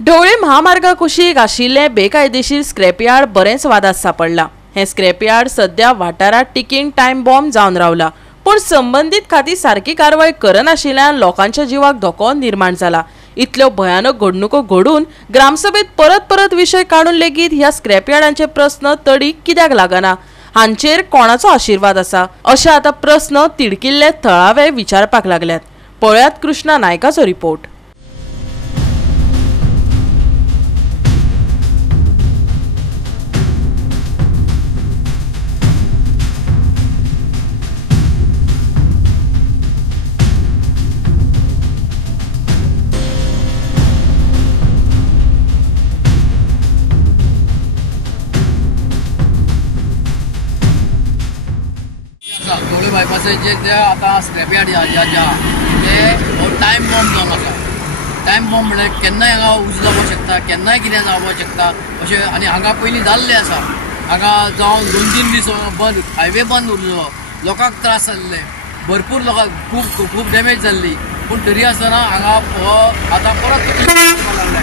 ढवळे महामार्गा कुशीक आशिल्ले बेकायदेशीर स्क्रॅपयार्ड बरेच वादात सापडला। हे स्क्रॅपयार्ड सध्या वाठारात टिकींग टाइम बॉम्ब जावन रावला, पण संबंधित खाती सारकी कारवाई करनाशिल्ल्यान लोकांच्या जीवाक धोको निर्माण जाला। इतल्यो भयानक घडणुको घडून ग्रामसभेत परत परत विषय काढून लेगीत ह्या स्क्रॅपयार्डांचे प्रश्न तडीक कित्याक लागना, हांचेर कोणाचो आशीर्वाद आसा अशे आता प्रश्न तिडकिल्ले थळावे विचारपाक लागल्यात। पळयात कृष्णा नायकाचो रिपोर्ट। ढवळे बायपासाचे आता स्क्रॅपयार्ड ते टायम बॉम्ब जावन आसा। टायम बॉम्ब म्हणजे केन्नाय हांगा उज जावपाक शकता, केन्नाय कितें जावपाक शकता अशें। आनी हांगा पयलीं जाल्लें आसा, हांगा जावन 2-3 दीस बंद, हायवे बंद उरलो, लोकांक त्रास जाल्ले, भरपूर लोकांक खूब डॅमेज जाल्ली। पूण तरी आसतना हांगा आतां परत तकली लागल्या,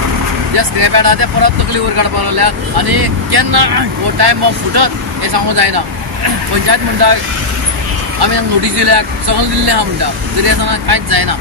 जे स्क्रॅपयार्ड आहा ते परत तकली वयर काडपाक लागल्या। आनी केन्ना हो टायम बॉम्ब फुटत हें सांगूंक जायना। पंचायत म्हणटा आमी नोटीस दिल्या, सगळें दिल्लें आहा म्हणटा, तरी आसतना कांयच जायना।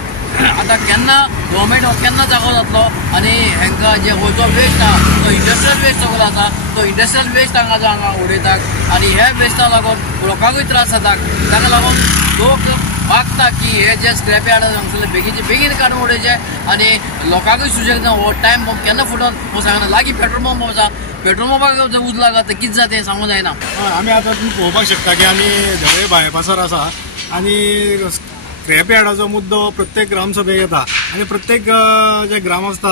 आतां केन्ना गव्हर्मेंट हो केन्ना जागो जातलो आनी हांकां जे हो जो वेस्ट आहा तो इंडस्ट्रियल वेस्ट सगळो आसा, तो इंडस्ट्रियल वेस्ट हांगा उडयतात आनी हे वेस्टाक लागून लोकांकूय त्रास जाता। ताका लागून लोक मागता की हे जे स्क्रॅपयार्ड हांगसरले बेगीन काडून उडोवचे आनी लोकांकूय सुशेग हो टायम बॉम्ब केन्ना फुटत हो सांगना। लागीं पेट्रोल पंप आसा, पेट्रोल पंपाक जर उज लागत तर कितें जाता तें सांगूंक जायना। आमी आतां तुमी पळोवपाक शकता की आमी ढवळे बायपासार आसा आनी स्क्रॅपयार्डाचो मुद्दो प्रत्येक ग्रामसभेक येता आनी प्रत्येक जे ग्रामस्थ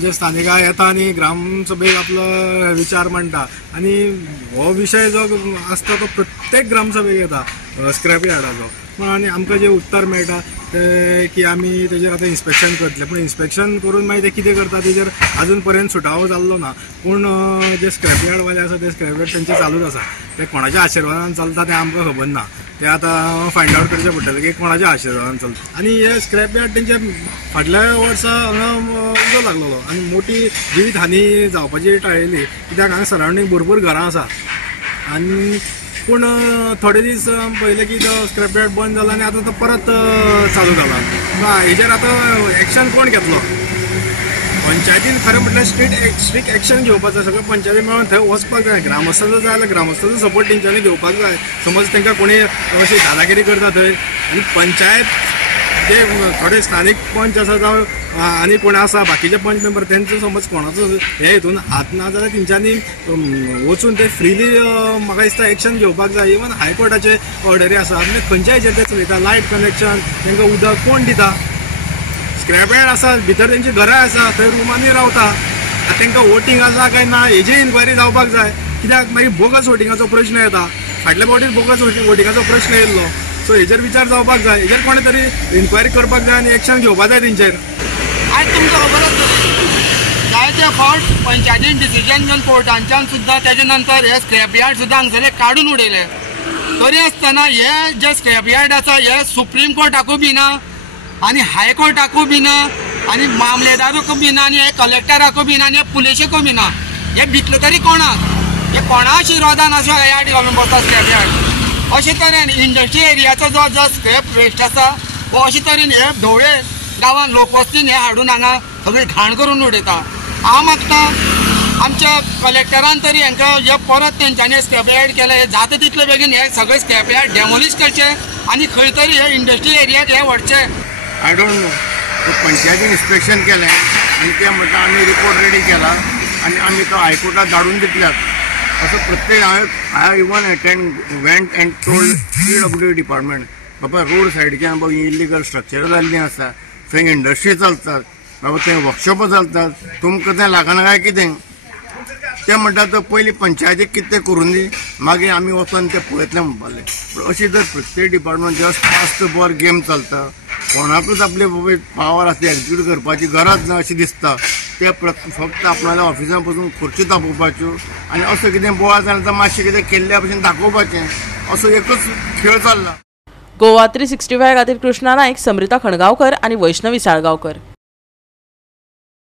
जे स्थानिका येता आनी ग्रामसभेक आपलो विचार मांडटा आनी हो विशय जो आसता तो प्रत्येक ग्रामसभेक येता स्क्रॅपयार्डाचो। आनी आमकां जे उत्तर मेळटा ते की आमी तेजेर आतां इन्स्पेक्शन करतले, पूण इन्स्पेक्शन करून मागीर ते कितें करता तेजेर अजून पर्यंत सुटावो जाल्लो ना। पूण जे स्क्रॅपयार्डवाले आसा ते स्क्रॅपयार्ड तेंचे चालूच आसा, ते कोणाच्या आशिर्वादान चलता तें आमकां खबर ना, ते आतां फायंड आवट करचें पडटलें की कोणाच्या आशिर्वादान चलता। आनी हे स्क्रॅपयार्ड तेंचे फाटल्या वर्सा हांगा उजो लागलेलो आनी मोठी जिवीत हानी जावपाची टाळयली, कित्याक हांगा सरावंडींग भरपूर घरां आसा। आनी पूण थोडे दीस पयले की तो स्क्रॅपयार्ड बंद जाला आनी आतां तो परत चालू जाला। हेजेर आतां एक्शन कोण घेतलो? पंचायतीन खरें म्हटल्यार स्ट्रिक्ट एक्शन घेवपाक जाय। सगळे पंचायती मेळून थंय वचपाक जाय, ग्रामस्थांचो जाय जाल्यार ग्रामस्थांचो सपोर्ट तेंच्यांनी घेवपाक जाय। समज तांकां कोणी अशी दादागिरी करता थंय आनी पंचायत जे थोडे स्थानीक पंच आसा जावं आनी कोण आसा बाकीचे पंच मेंबर तेंचो समज कोणाचो हे हितून हात ना जाल्यार तेंच्यांनी वचून ते फ्रीली म्हाका दिसता एक्शन घेवपाक जाय। इवन हायकोर्टाचे ऑर्डरी आसा आनी खंयच्या हेचेर ते चलयता, लायट कनेक्शन तांकां उदक कोण दिता? स्क्रॅपयार्ड आसा भितर तेंची घरां आसा, थंय रुमांनी रावता, तांकां वोटींग आसा काय ना हेजी इन्क्वायरी जावपाक जाय। कित्याक मागीर बोगस वोटिंगाचो प्रश्न येता, फाटल्या फावटी बोगस वोटिंगाचो प्रश्न येयल्लो, सो हेजेर विचार जावपाक जाय, हेजेर कोणे तरी इन्क्वायरी करपाक जाय आनी एक्शन घेवपाक जाय तेंचेर। आयज तुमकां खबर आसा जायते फावट पंचायतीन डिसिजन घेवन कोर्टांच्यान सुद्दां तेजे नंतर हे स्क्रॅपयार्ड सुद्दां हांगसरले काडून उडयले। तरी आसतना हे जे स्क्रॅपयार्ड आसा हे सुप्रीम कोर्टाकूय बी ना आनी हायकोर्टाकूय बी ना आनी मामलेदाराकूय बी ना आनी हे कलेक्टराकूय बी ना आनी पुलिशेकूय बी ना। हे भितले तरी कोणाक? हे कोणा आशिर्वादान अशें यार्ड घालून बसता स्क्रॅपयार्ड? अशे तरेन इंडस्ट्री एरियाचो जो स्क्रॅप वेस्ट आसा हो अशे तरेन हे ढवळे गांवांत लोकवस्तीन हे हाडून हांगा सगळी घाण करून उडयता। हांव मागता आमच्या कलेक्टरान तरी हांकां हे परत तेंच्यांनी स्क्रॅपयार्ड केले, हे जाता तितले बेगीन हे सगळे स्क्रॅपयार्ड डेमोलिश करचे आनी खंय तरी हे इंडस्ट्री एरियाक हे व्हरचे। आय डोंट नो, पंचायतीन इन्स्पेक्शन केलें आनी ते म्हणटा आमी रिपोर्ट रेडी केला आनी आमी तो हायकोर्टात धाडून दितल्यात असं प्रत्येक हांवें even went end told PWD department बाबा रोड सायडीच्यान बाबा इलिगल स्ट्रक्चर जाल्लीं आसा, थंय इंडस्ट्री चलतात, बाबा थंय वर्कशॉपां चलतात, तुमकां तें लागना काय कितें? ते म्हणटात पयलीं पंचायतीक कितें तें करून दी, मागीर आमी वचून तें पळयतलें म्हणपालें। पूण अशी जर प्रत्येक department just fast ball game चलता, कोणाकूच आपले बाबा पावर आसा एक्झिक्यूट करपाची गरज ना अशी दिसता। ते फक्त आपणाल्या ऑफिसान बसून खुर्ची तापोवपाच्यो आनी असो कितें बोवाळ जालें तर मातशें कितें केल्ल्या भशेन दाखोवपाचें, असो एकच खेळ चालला। गोवा 365 खातीर कृष्णा नायक, समृता खणगांवकर आनी वैष्णवी साळगांवकर।